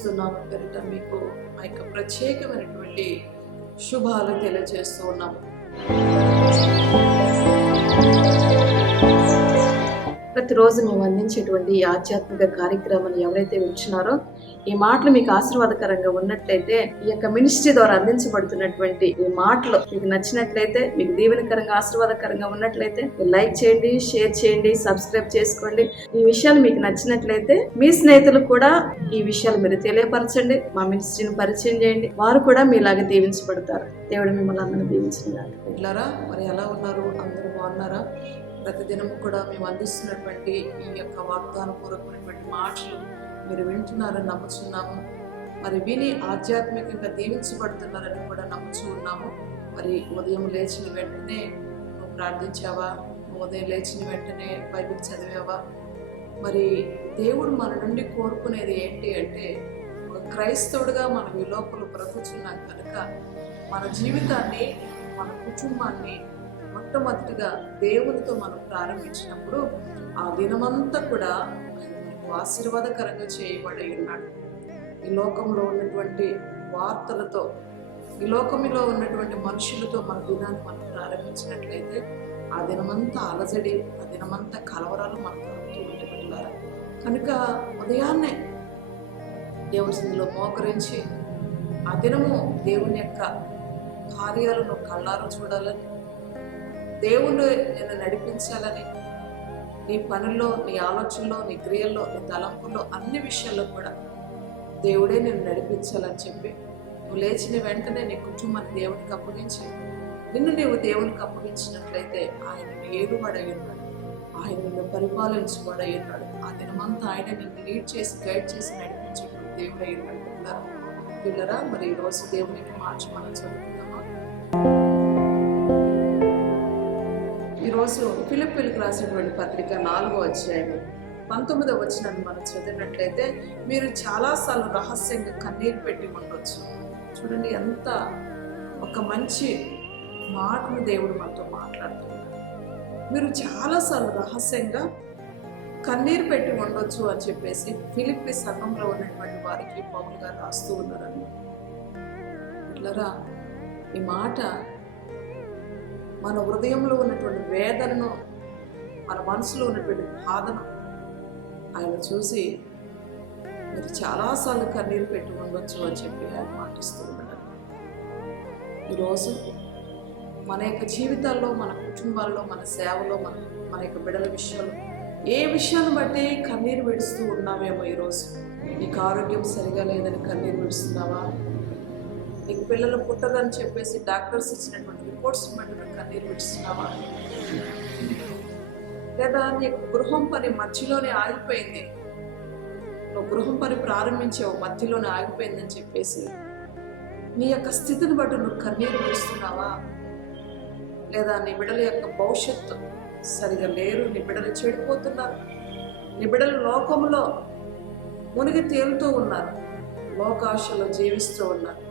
యేసుక్రీస్తు నామం పేరిట మీకు మా యొక్క ప్రత్యేకమైనటువంటి శుభాలు తెలియజేస్తూ ఉన్నాము. ప్రతిరోజు మేము అందించేటువంటి ఈ ఆధ్యాత్మిక కార్యక్రమాన్ని ఎవరైతే వింటున్నారో ఈ మాటలు మీకు ఆశీర్వాదకరంగా ఉన్నట్లయితే, ఈ యొక్క మినిస్ట్రీ ద్వారా అందించబడుతున్నటువంటి ఈ మాటలు మీకు నచ్చినట్లయితే, మీకు దీవెనకరంగా ఆశీర్వాదకరంగా ఉన్నట్లయితే లైక్ చేయండి, షేర్ చేయండి, సబ్స్క్రైబ్ చేసుకోండి. ఈ విషయాలు మీకు నచ్చినట్లయితే మీ స్నేహితులకు కూడా ఈ విషయాలు మీరు తెలియపరచండి. మా మినిస్ట్రీని పరిచయం చేయండి, వారు కూడా మీలాగా దీవించబడతారు. దేవుడు మిమ్మల్ని అందరూ దీవించినారు. ఇట్లారా మరి ఎలా ఉన్నారు? అందరూ బాగున్నారా? ప్రతిదినము కూడా మేము అందిస్తున్నటువంటి ఈ యొక్క వాగ్దానపూర్వకమైనటువంటి మాటలు మీరు వింటున్నారని నమ్ముచున్నాము. మరి విని ఆధ్యాత్మికంగా దీవించబడుతున్నారని కూడా నమ్ముచూ ఉన్నాము. మరి ఉదయం లేచిన వెంటనే నువ్వు ప్రార్థించావా? ఉదయం లేచిన వెంటనే బైబిల్ చదివావా? మరి దేవుడు మన నుండి కోరుకునేది ఏంటి అంటే, ఒక క్రైస్తవుడిగా మనం ఈ లోపల బ్రతుకుతున్నాం కనుక మన జీవితాన్ని, మన కుటుంబాన్ని మొట్టమొదటిగా దేవునితో మనం ప్రారంభించినప్పుడు ఆ దినమంతా కూడా ఆశీర్వాదకరంగా చేయబడి ఉన్నాడు. ఈ లోకంలో ఉన్నటువంటి వార్తలతో, ఈ లోకంలో ఉన్నటువంటి మనుషులతో మన దినాన్ని మనం ప్రారంభించినట్లయితే ఆ దినమంతా అలజడి, ఆ దినమంతా కలవరాలు మనకు కలుగుతూ ఉంటున్నారు. కనుక ఉదయాన్నే దేవుని సన్నిధిలో మోకరించి ఆ దినము దేవుని యొక్క కార్యాలను కళ్ళారు చూడాలని, దేవుడు నిన్ను నడిపించాలని, నీ పనుల్లో, నీ ఆలోచనలో, నీ క్రియల్లో, నీ తలంపుల్లో, అన్ని విషయాల్లో కూడా దేవుడే నిన్ను నడిపించాలని చెప్పి నువ్వు లేచిన వెంటనే నీ కుటుంబాన్ని దేవునికి అప్పగించి, నిన్ను నీవు దేవునికి అప్పగించినట్లయితే ఆయన ఏలువాడై ఉన్నాడు, ఆయన నిన్ను పరిపాలించువాడై ఉన్నాడు. ఆ దినమంతా ఆయన నిన్ను లీడ్ చేసి, గైడ్ చేసి నడిపించేటువంటి దేవుడై ఉన్నాడు. పిల్లరా, మరి ఈరోజు దేవునికి మార్చి మనం చదువుకుందామా? ఈరోజు ఫిలిప్పీలకు రాసినటువంటి పత్రిక 4వ అధ్యాయం 19వ వచనాన్ని మనం చదివినట్లయితే, మీరు చాలాసార్లు రహస్యంగా కన్నీరు పెట్టి ఉండొచ్చు. చూడండి, ఎంత ఒక మంచి మాటను దేవుడు మనతో మాట్లాడుతున్నారు. మీరు చాలాసార్లు రహస్యంగా కన్నీరు పెట్టి ఉండొచ్చు అని చెప్పేసి ఫిలిప్పీ సంఘంలో ఉన్నటువంటి వారికి పౌలు గారు రాస్తూ ఉన్నారని. పిల్లరా, ఈ మాట మన హృదయంలో ఉన్నటువంటి వేదనను, మన మనసులో ఉన్నటువంటి బాధను ఆయన చూసి మీరు చాలాసార్లు కన్నీరు పెట్టి ఉండొచ్చు అని చెప్పి ఆయన మాటిస్తూ ఉన్నాడు. ఈరోజు మన యొక్క జీవితాల్లో, మన కుటుంబాల్లో, మన సేవలో, మన యొక్క బిడ్డల విషయంలో ఏ విషయాన్ని బట్టి కన్నీరు విడుస్తూ ఉన్నామేమో. ఈరోజు నీకు ఆరోగ్యం సరిగా లేదని కన్నీరు విడుస్తున్నావా? నీకు పిల్లలు పుట్టదని చెప్పేసి డాక్టర్స్ ఇచ్చినటువంటి రిపోర్ట్స్ బట్టి కన్నీరు విడుస్తున్నావా? లేదా నీకు గృహం పని మధ్యలోనే ఆగిపోయింది, నువ్వు గృహం పని ప్రారంభించావు, మధ్యలోనే ఆగిపోయిందని చెప్పేసి నీ యొక్క స్థితిని బట్టి నువ్వు కన్నీరు విడుస్తున్నావా? లేదా నీ బిడ్డల యొక్క భవిష్యత్తు సరిగా లేరు, నీ బిడ్డలు చెడిపోతున్నారు, నీ బిడ్డలు లోకంలో మునిగి తేలుతూ ఉన్నారు, లోకాశలో జీవిస్తూ ఉన్నారు,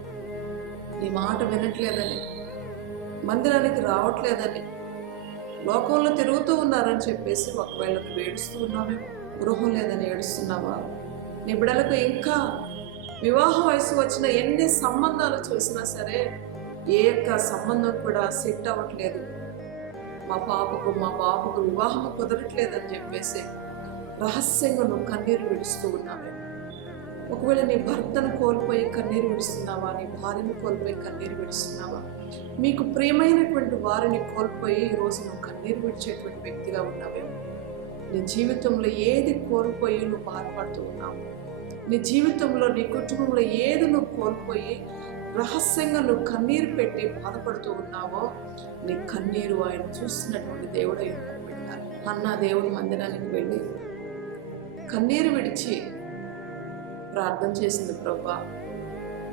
నీ మాట వినట్లేదని, మందిరానికి రావట్లేదని, లోకంలో తిరుగుతూ ఉన్నారని చెప్పేసి ఒకవేళ నువ్వు ఏడుస్తూ ఉన్నావేమో. గృహం లేదని ఏడుస్తున్నావా? నీ బిడ్డలకు ఇంకా వివాహ వయసు వచ్చిన ఎన్ని సంబంధాలు చూసినా సరే ఏ యొక్క సంబంధం కూడా సెట్ అవ్వట్లేదు, మా బాబుకు వివాహం కుదరట్లేదని చెప్పేసి రహస్యంగా నువ్వు కన్నీరు విడుస్తూ ఉన్నావే. ఒకవేళ నీ భర్తను కోల్పోయి కన్నీరు విడుస్తున్నావా? నీ భార్యను కోల్పోయి కన్నీరు విడుస్తున్నావా? మీకు ప్రియమైనటువంటి వారిని కోల్పోయి ఈరోజు నువ్వు కన్నీరు విడిచేటువంటి వ్యక్తిగా ఉన్నావేమో. నీ జీవితంలో ఏది కోల్పోయి నువ్వు బాధపడుతూ ఉన్నావు? నీ జీవితంలో, నీ కుటుంబంలో ఏది నువ్వు కోల్పోయి రహస్యంగా నువ్వు కన్నీరు పెట్టి బాధపడుతూ ఉన్నావో, నీ కన్నీరు ఆయన చూస్తున్నటువంటి దేవుడై ఉన్నాడు. పెట్టాలి అన్న దేవుడి మందిరానికి వెళ్ళి కన్నీరు విడిచి ప్రార్థన చేసింది. ప్రభా,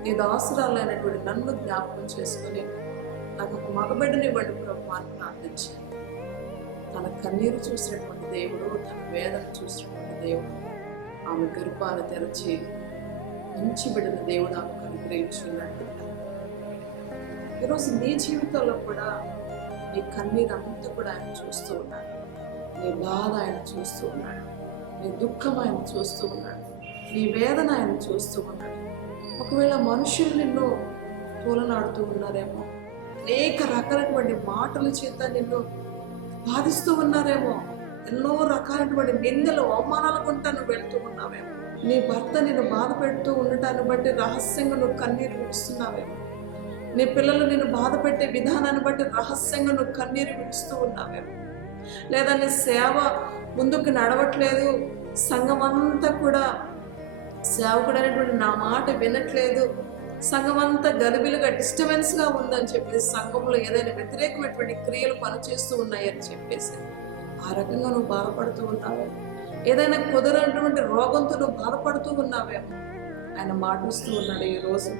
నీ దాసురాలైనటువంటి నన్ను జ్ఞాపకం చేసుకుని నాకు ఒక మగబిడ్డని ఇవ్వండి ప్రభా అని ప్రార్థించాను. తన కన్నీరు చూసినటువంటి దేవుడు, తన వేదన చూసినటువంటి దేవుడు ఆమె గర్భాన్ని తెరచి మంచి బిడ్డని దేవుడు ఆమెకు అనుగ్రహించున్నాడు. ఈరోజు నీ జీవితంలో కూడా నీ కన్నీరు అంతా కూడా ఆయన చూస్తూ ఉన్నాడు, నీ బాధ ఆయన చూస్తూ ఉన్నాడు, నీ దుఃఖం ఆయన చూస్తూ ఉన్నాడు. నీ వేదన ఆయన చూస్తూ ఉన్నాడు. ఒకవేళ మనుషులు నిన్ను తోలనాడుతూ ఉన్నారేమో, అనేక రకాలైనటువంటి మాటల చేత నిన్ను బాధిస్తూ ఉన్నారేమో, ఎన్నో రకాలైనటువంటి నిందలు అవమానాల గుండా నువ్వు వెళ్తూ ఉన్నావేమో, నీ భర్త నిన్ను బాధ పెడుతూ ఉండటాన్ని బట్టి రహస్యంగా నువ్వు కన్నీరు విడుస్తున్నావేమో, నీ పిల్లలు నిన్ను బాధ పెట్టే విధానాన్ని బట్టి రహస్యంగా నువ్వు కన్నీరు విడుస్తూ ఉన్నావేమో, లేదా నీ సేవ ముందుకు నడవట్లేదు, సంఘం అంతా కూడా సేవకుడు అనేటువంటి నా మాట వినట్లేదు, సంఘం అంతా గలిబిలుగా డిస్టర్బెన్స్గా ఉందని చెప్పేసి, సంఘంలో ఏదైనా వ్యతిరేకమైనటువంటి క్రియలు పనిచేస్తూ ఉన్నాయని చెప్పేసి ఆ రకంగా నువ్వు బాధపడుతూ ఉన్నావేమో, ఏదైనా కుదరనటువంటి రోగంతో నువ్వు బాధపడుతూ ఉన్నావేమో, ఆయన మాటిస్తూ ఉన్నాడు. ఈరోజు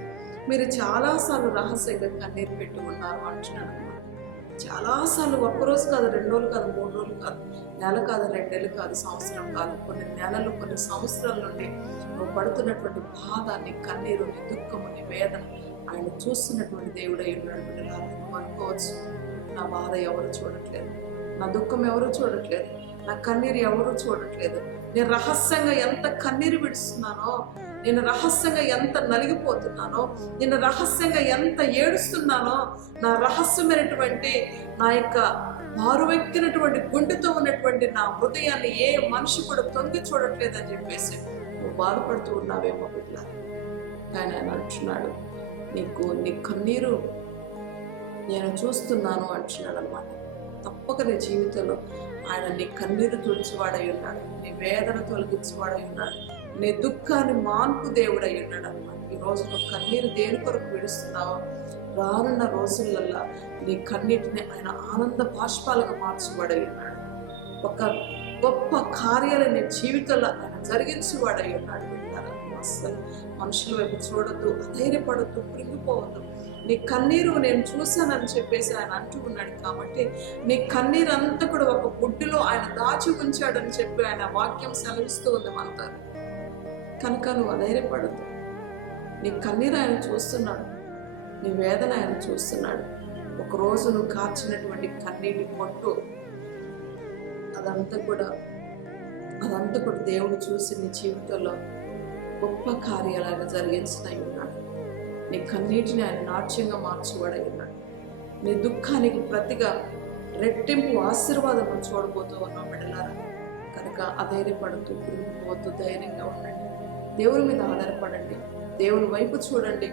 మీరు చాలాసార్లు రహస్యంగా కన్నీరు పెట్టి ఉన్నారు అంటున్నాను. చాలాసార్లు ఒక్కరోజు కాదు, 2 రోజులు కాదు, 3 రోజులు కాదు, నెల కాదు, 2 నెలలు కాదు, సంవత్సరం కాదు, కొన్ని నెలలు, కొన్ని సంవత్సరాల నుండి నువ్వు పడుతున్నటువంటి బాధ, నీ కన్నీరు, నీ దుఃఖము, నీ వేదన ఆయన చూస్తున్నటువంటి దేవుడై ఉన్నాడు. నువ్వు అనుకోవచ్చు, నా బాధ ఎవరు చూడట్లేదు, నా దుఃఖం ఎవరు చూడట్లేదు, నా కన్నీరు ఎవరు చూడట్లేదు, నేను రహస్యంగా ఎంత కన్నీరు విడుస్తున్నానో, నేను రహస్యంగా ఎంత నలిగిపోతున్నానో, నేను రహస్యంగా ఎంత ఏడుస్తున్నానో, నా రహస్యమైనటువంటి నా యొక్క మారువెక్కినటువంటి గుండెతో ఉన్నటువంటి నా హృదయాన్ని ఏ మనిషి కూడా తొంగి చూడట్లేదని చెప్పేసి నువ్వు బాధపడుతూ ఉన్నావేమో బిడ్డ. కానీ ఆయన అంటున్నాడు, నీ కన్నీరు నేను చూస్తున్నాను అంటున్నాడు అనమాట. తప్పక నీ జీవితంలో ఆయన నీ కన్నీరు తుడిచివాడై ఉన్నాడు, నీ వేదన తొలగించేవాడై ఉన్నాడు, నీ దుఃఖాన్ని మాన్పు దేవుడై ఉన్నాడు అనమాట. ఈ రోజు నువ్వు కన్నీరు దేని కొరకు విడుస్తున్నావో, రానున్న రోజులల్లా నీ కన్నీటిని ఆయన ఆనంద బాష్పాలుగా మార్చివాడై ఉన్నాడు. ఒక గొప్ప కార్యాలు నీ జీవితంలో ఆయన జరిగించేవాడై ఉన్నాడు. అస్సలు మనుషుల వైపు చూడొద్దు, అధైర్యపడద్దు, కృంగిపోవద్దు. నీ కన్నీరు నేను చూశానని చెప్పేసి ఆయన అంటూ ఉన్నాడు. కాబట్టి నీ కన్నీరు అంతా కూడా ఒక బుడ్డిలో ఆయన దాచి ఉంచాడని చెప్పి ఆయన వాక్యం సెలవిస్తూ ఉంది మనతో. కనుక నువ్వు అధైర్యపడద్దు. నీ కన్నీరు ఆయన చూస్తున్నాడు, నీ వేదన ఆయన చూస్తున్నాడు. ఒకరోజు నువ్వు కార్చినటువంటి కన్నీటి పొట్టు అదంతా కూడా దేవుడు చూసి నీ జీవితంలో గొప్ప కార్యాలు ఆయన జరిగించినై ఉన్నాడు. నీ కన్నీటిని ఆయన నాట్యంగా మార్చివాడై ఉన్నాడు. నీ దుఃఖానికి ప్రతిగా రెట్టింపు ఆశీర్వాదం చూడబోతూ ఉన్నాం బిడ్డలారా. కనుక అధైర్యపడుతూ కృంగిపోవద్దు, ధైర్యంగా ఉండండి, దేవుని మీద ఆధారపడండి, దేవుని వైపు చూడండి.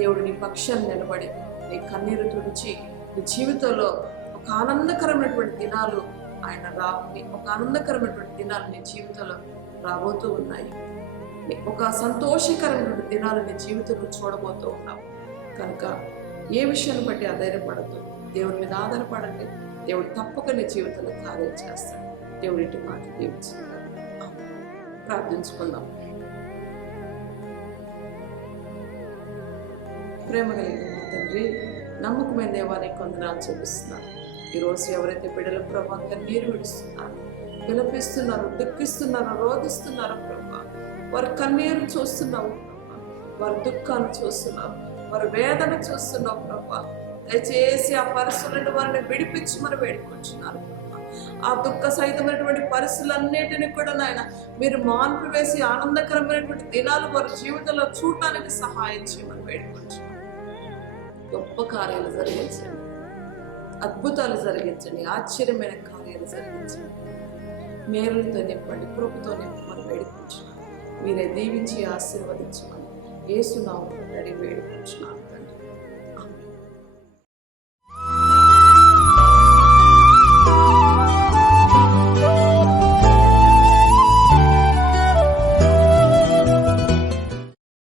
దేవుడు నీ పక్షాన్ని నిలబడి నీ కన్నీరు తుడిచి నీ జీవితంలో ఒక ఆనందకరమైనటువంటి దినాలు ఒక ఆనందకరమైనటువంటి దినాలు నీ జీవితంలో రాబోతూ ఉన్నాయి. ఒక సంతోషకరమైనటువంటి దినాలు నీ జీవితంలో చూడబోతూ ఉన్నావు. కనుక ఏ విషయాన్ని బట్టి అధైర్యపడద్దు, దేవుని మీద ఆధారపడండి. దేవుడు తప్పక నీ జీవితంలో కార్యం చేస్తాడు. దేవుడి మాట దీవించుకుంటాడు. ప్రార్థించుకుందాం. ప్రేమ కలిగిన మా తండ్రి, నమ్మకమైన దేవానికి వందనాలు చూపిస్తున్నాను. ఈరోజు ఎవరైతే బిడ్డల ప్రభా కన్నీరు విడుస్తున్నారు, విలపిస్తున్నారు, దుఃఖిస్తున్నారు, రోధిస్తున్నారు ప్రభా, వారి కన్నీరు చూస్తున్నావు ప్రభా, వారి దుఃఖాన్ని చూస్తున్నావు, వారి వేదన చూస్తున్నావు ప్రభా. దయచేసి ఆ పరిస్థితులను వారిని విడిపించమని వేడుకుంటున్నారు. ఆ దుఃఖ సహితమైనటువంటి పరిస్థితులన్నిటిని కూడా నాయన మీరు మార్పు వేసి ఆనందకరమైనటువంటి దినాలు వారి జీవితంలో చూడటానికి సహాయం చేయమని వేడుకుంటున్నాను. గొప్ప కార్యాలు జరిగించండి, అద్భుతాలు జరిగించండి, ఆశ్చర్యమైన కార్యాలు జరిగించండి, మేలులతో నింపండి, కృపతో నింపమని వేడుకుంటున్నాను. మీరే దీవించి ఆశీర్వదించమని యేసు నామములో వేడుకుంటున్నాను.